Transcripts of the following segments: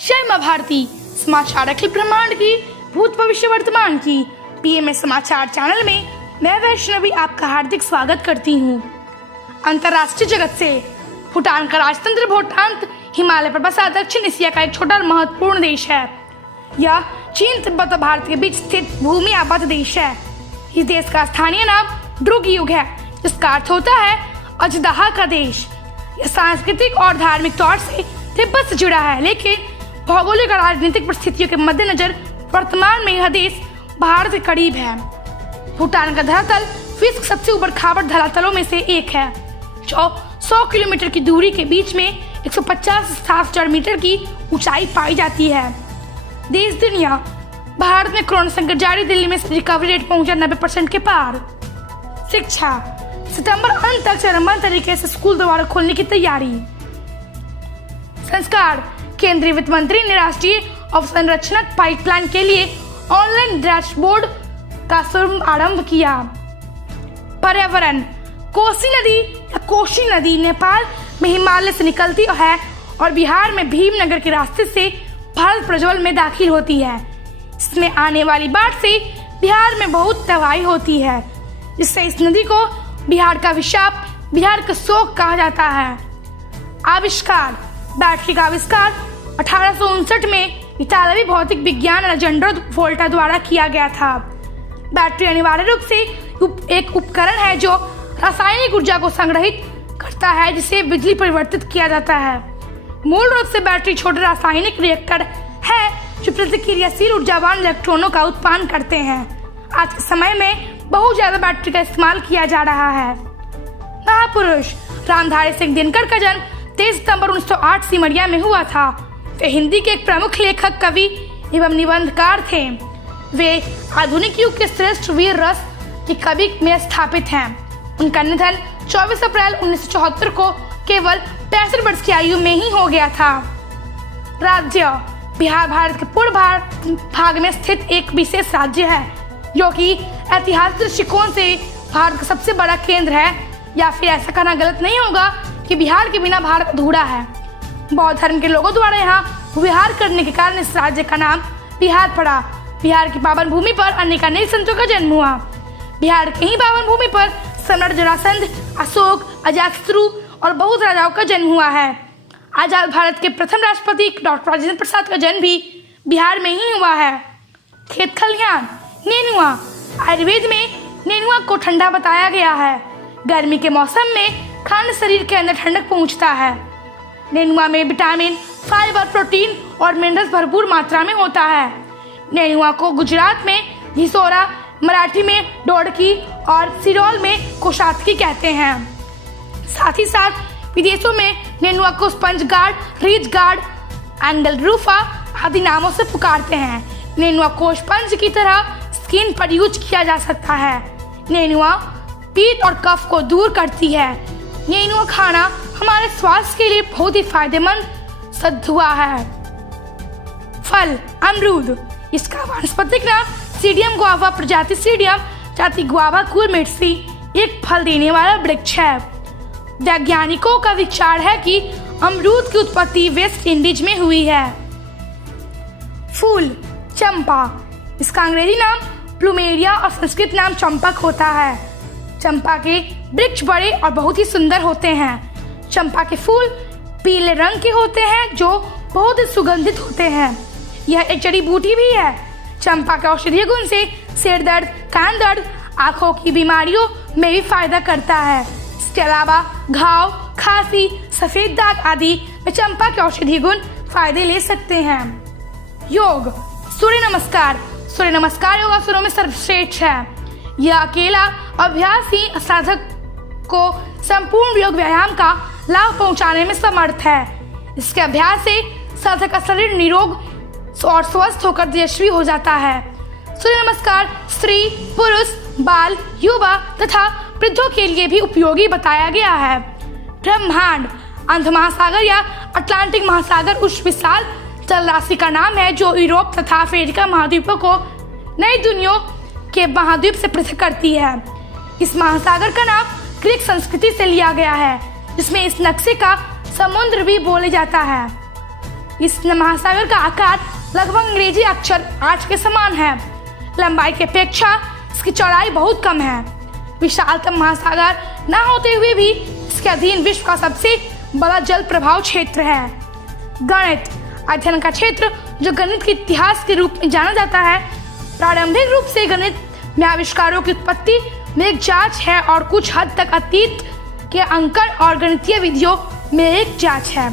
जय मां भारती। समाचार अखिल ब्रह्मांड की, भूत भविष्य वर्तमान की पीएमएस समाचार चैनल में मैं वैष्णवी आपका हार्दिक स्वागत करती हूँ। अंतर्राष्ट्रीय जगत से भूटान का राजतंत्र भूटान हिमालय पर बसा दक्षिण एशिया का एक छोटा और महत्वपूर्ण देश है। यह चीन, तिब्बत और भारत के बीच स्थित भूमि आबद्ध देश है। इस देश का स्थानीय नाम ड्रुग्युग है, जिसका अर्थ होता है अजदाहा का देश। यह सांस्कृतिक और धार्मिक तौर से तिब्बत से जुड़ा है, लेकिन भौगोलिक और राजनीतिक परिस्थितियों के मद्देनजर वर्तमान में यह देश भारत के करीब है। भूटान का धरातल विश्व के सबसे ऊपर खाबड़ धरातलों में से एक है, जो 100 किलोमीटर की दूरी के बीच में 150 से 7,000 मीटर की ऊंचाई पाई जाती है। देश दुनिया भारत में कोरोना संकट जारी, दिल्ली में रिकवरी रेट पहुंचा 90% के पार। शिक्षा, सितंबर अंत तक चरणबद्ध तरीके से स्कूल दोबारा खोलने की तैयारी। संस्कार, केंद्रीय वित्त मंत्री ने राष्ट्रीय अवसंरचना पाइपलाइन के लिए ऑनलाइन डैशबोर्ड का शुभारंभ किया। पर्यावरण, कोसी नदी नेपाल में हिमालय से निकलती है और बिहार में भीमनगर के रास्ते से भारत प्रज्वल में दाखिल होती है। इसमें आने वाली बाढ़ से बिहार में बहुत तबाही होती है, जिससे इस नदी को बिहार का अभिशाप, बिहार का शोक कहा जाता है। आविष्कार, बैटरी का आविष्कार 1859 में इतालवी भौतिक विज्ञान अलेजेंड्रो वोल्टा द्वारा किया गया था। बैटरी अनिवार्य रूप से एक उपकरण है जो रासायनिक ऊर्जा को संग्रहित करता है, जिसे बिजली परिवर्तित किया जाता है। मूल रूप से बैटरी छोटे रासायनिक रिएक्टर है जो प्रतिक्रियाशील ऊर्जावान इलेक्ट्रॉनों का उत्पादन करते हैं। आज के समय में बहुत ज्यादा बैटरी का इस्तेमाल किया जा रहा है। महापुरुष रामधारी सिंह दिनकर का जन्म 23 सितंबर 1908 सिमरिया में हुआ था। वे हिंदी के एक प्रमुख लेखक, कवि एवं निबंधकार थे। वे आधुनिक युग के श्रेष्ठ वीर रस के कवि में स्थापित हैं। उनका निधन 24 अप्रैल 1974 को केवल 65 वर्ष की आयु में ही हो गया था। राज्य, बिहार भारत के पूर्व भाग में स्थित एक विशेष राज्य है, जो कि ऐतिहासिक दृष्टिकोण से भारत का सबसे बड़ा केंद्र है, या फिर ऐसा कहना गलत नहीं होगा कि बिहार के बिना भारत अधूरा है। बौद्ध धर्म के लोगों द्वारा यहाँ विहार करने के कारण इस राज्य का नाम बिहार पड़ा। बिहार की पावन भूमि पर अनेक संतों का जन्म हुआ। बिहार की ही पावन भूमि पर सम्राट जरासंध, अशोक, अजातशत्रु और बहुत राजाओं का जन्म हुआ है। आजाद भारत के प्रथम राष्ट्रपति डॉक्टर राजेंद्र प्रसाद का जन्म भी बिहार में ही हुआ है। खेत खलिहान, नेनुआ, आयुर्वेद में नेनुआ को ठंडा बताया गया है। गर्मी के मौसम में खाने शरीर के अंदर ठंडक पहुंचता है। नेनुआ में विटामिन, फाइबर, प्रोटीन और मिनरल्स भरपूर मात्रा में होता है। नेनुआ को गुजरात में घिसोरा, मराठी में डोडकी और सिरोल में कोशातकी कहते हैं। साथ ही साथ विदेशों में नेनुआ को sponge gourd, ridge gourd, angle luffa आदि नामों से पुकारते हैं। नेनुआ को स्पंज की तरह स्किन पर यूज किया जा सकता है। नेनुआ पीत और कफ को दूर करती है। नेनुआ खाना हमारे स्वास्थ्य के लिए बहुत ही फायदेमंद सिद्ध हुआ है। फल, अमरूद, इसका वानस्पतिक नाम सीडियम गुआवा प्रजाति सीडियम जाति गुआवा कुलमेट्सी एक फल देने वाला वृक्ष है। वैज्ञानिकों का विचार है कि अमरूद की उत्पत्ति वेस्ट इंडीज में हुई है। फूल, चंपा, इसका अंग्रेजी नाम प्लूमेरिया और संस्कृत नाम चंपक होता है। चंपा के वृक्ष बड़े और बहुत ही सुंदर होते हैं। चंपा के फूल पीले रंग के होते हैं, जो बहुत ही सुगंधित होते हैं। यह एक जड़ी बूटी भी है। चंपा के औषधीय गुण से सिर दर्द, कान दर्द, आंखों की बीमारियों में भी फायदा करता है। इसके अलावा घाव, खांसी, सफेद दाग आदि में चंपा के औषधीय गुण फायदे ले सकते हैं। योग, सूर्य नमस्कार, सूर्य नमस्कार योगासनों में सर्वश्रेष्ठ है। यह अकेला अभ्यास ही साधक को संपूर्ण योग व्यायाम का लाभ पहुंचाने में समर्थ है। इसके अभ्यास से साधक का शरीर निरोग और स्वस्थ होकर तेजस्वी हो जाता है। सूर्य नमस्कार स्त्री, पुरुष, बाल, युवा तथा वृद्धों के लिए भी उपयोगी बताया गया है। ब्रह्मांड, अंध महासागर या अटलांटिक महासागर उस विशाल जल राशि का नाम है जो यूरोप तथा अफ्रीका महाद्वीपों को नई दुनिया के महाद्वीप से पृथक करती है। इस महासागर का नाम ग्रीक संस्कृति से लिया गया है, जिसमें इस नक्शे का समुद्र भी बोले जाता है। इस महासागर का आकार लगभग अंग्रेजी अक्षर 8 के समान है। लंबाई की अपेक्षा इसकी चौड़ाई बहुत कम है। विशालतम महासागर न होते हुए भी इसके अधीन विश्व का सबसे बड़ा जल प्रभाव क्षेत्र है। गणित अध्ययन का क्षेत्र जो गणित के इतिहास के रूप में जाना जाता है। प्रारंभिक रूप से गणित में आविष्कारों की उत्पत्ति में एक जांच है और कुछ हद तक अतीत के अंकन और गणितीय विधियों में एक जांच है।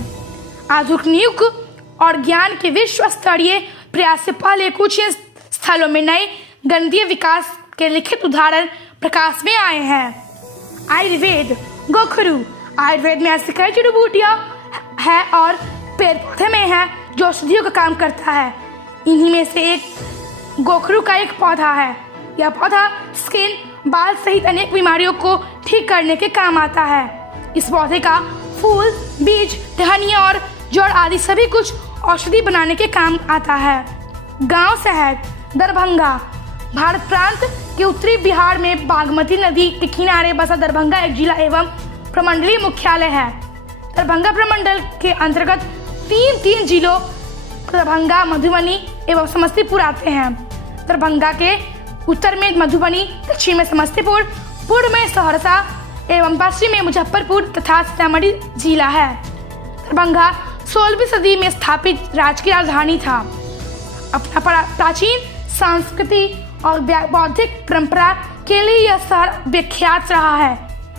आधुनिक युग और ज्ञान के विश्व स्तरीय प्रयास से पहले कुछ स्थलों में नए गणितीय विकास के लिखित उदाहरण प्रकाश में आए हैं। आयुर्वेद गोखरू आयुर्वेद में ऐसी कई जड़ी बूटियां है और पेड़ पौधे में है जो औषधियों का काम करता है। इन्हीं में से एक गोखरू का एक पौधा है। यह पौधा स्किन बाल सहित अनेक बीमारियों को ठीक करने के काम आता है। इस पौधे का फूल बीज टहनियाँ और जड़ आदि सभी कुछ औषधि बनाने के काम आता है। गांव शहर दरभंगा भारत प्रांत के उत्तरी बिहार में बागमती नदी के किनारे बसा दरभंगा एक जिला एवं प्रमंडलीय मुख्यालय है। दरभंगा प्रमंडल के अंतर्गत तीन जिलों दरभंगा मधुबनी एवं समस्तीपुर आते हैं। दरभंगा के उत्तर में मधुबनी, दक्षिण में समस्तीपुर, पूर्व में सहरसा एवं पश्चिम में मुजफ्फरपुर तथा सीतामढ़ी जिला है। दरभंगा 16वीं सदी में स्थापित राज्य की राजधानी था। अपना प्राचीन संस्कृति और बौद्धिक परंपरा के लिए यह शहर विख्यात रहा है।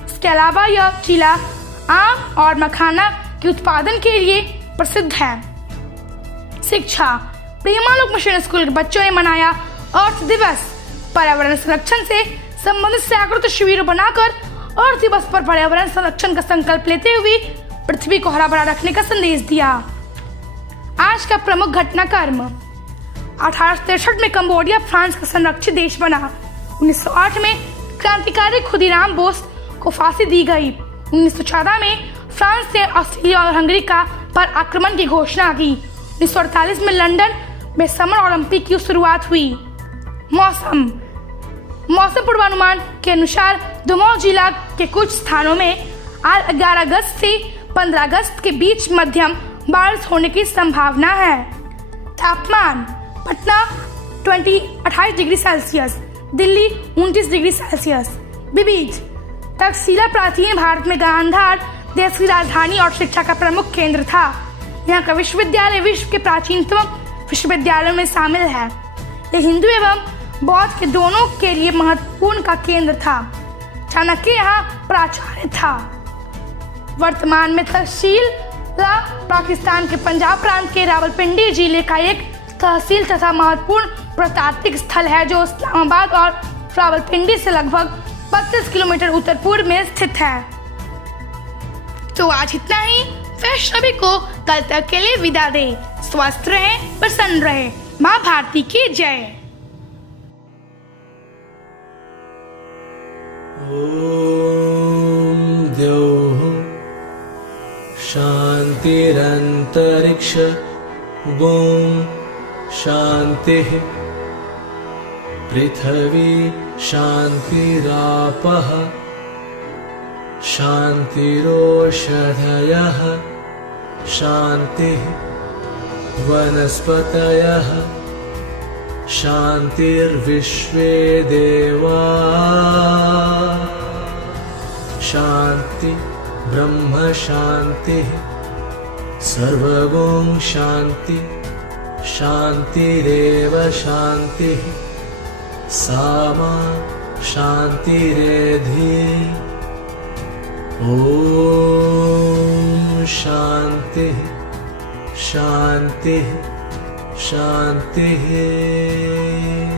इसके अलावा यह जिला आम और मखाना के उत्पादन के लिए प्रसिद्ध है। शिक्षा प्रेमालोक मिशन स्कूल के बच्चों ने मनाया अर्थ दिवस। पर्यावरण संरक्षण से संबंधित सैकड़ों शिविर बनाकर अर्थ दिवस पर पर्यावरण संरक्षण का संकल्प लेते हुए पृथ्वी को हरा भरा रखने का संदेश दिया। आज का प्रमुख घटनाक्रम 1863 में कंबोडिया फ्रांस का संरक्षित देश बना। 1908 में क्रांतिकारी खुदीराम बोस को फांसी दी गई। 1914 में फ्रांस ने ऑस्ट्रेलिया और हंगरी का पर आक्रमण की घोषणा की। 1948 में लंदन में समर ओलंपिक की शुरुआत हुई। मौसम पूर्वानुमान के अनुसार दमोह जिला के कुछ स्थानों में आज 11 अगस्त से 15 अगस्त के बीच मध्यम बारिश होने की संभावना है। तापमान Patna 28 degree Celsius, Delhi 29 degree Celsius. विविध तक्षशिला प्राचीन भारत में गांधार देश की राजधानी और शिक्षा का प्रमुख केंद्र था। यहाँ का विश्वविद्यालय विश्व के प्राचीनतम विश्वविद्यालयों में शामिल है। यह हिंदू एवं बौद्ध के दोनों के लिए महत्वपूर्ण का केंद्र था। चाणक्य यहाँ प्राचार्य था। वर्तमान में तक्षशिला पाकिस्तान के पंजाब प्रांत के रावलपिंडी जिले का एक तहसील तथा महत्वपूर्ण पुरातात्विक स्थल है जो इस्लामाबाद और रावलपिंडी से लगभग 32 किलोमीटर उत्तर पूर्व में स्थित है। तो आज इतना ही। फिर सभी को कल तक के लिए विदा दे। स्वस्थ रहे, प्रसन्न रहे। माँ भारती की जय। ओम द्यौः शान्तिरन्तरिक्ष गों शान्तिः पृथिवी शान्तिरापः शान्तिरोषधयः शान्तिः वनस्पतयः शान्तिर्विश्वे देवा शान्ति ब्रह्म शान्तिः सर्वगुण शान्ति शान्तिरेव शान्तिः सामा शान्तिरेधि ॐ शान्तिः शान्तिः शान्तिः।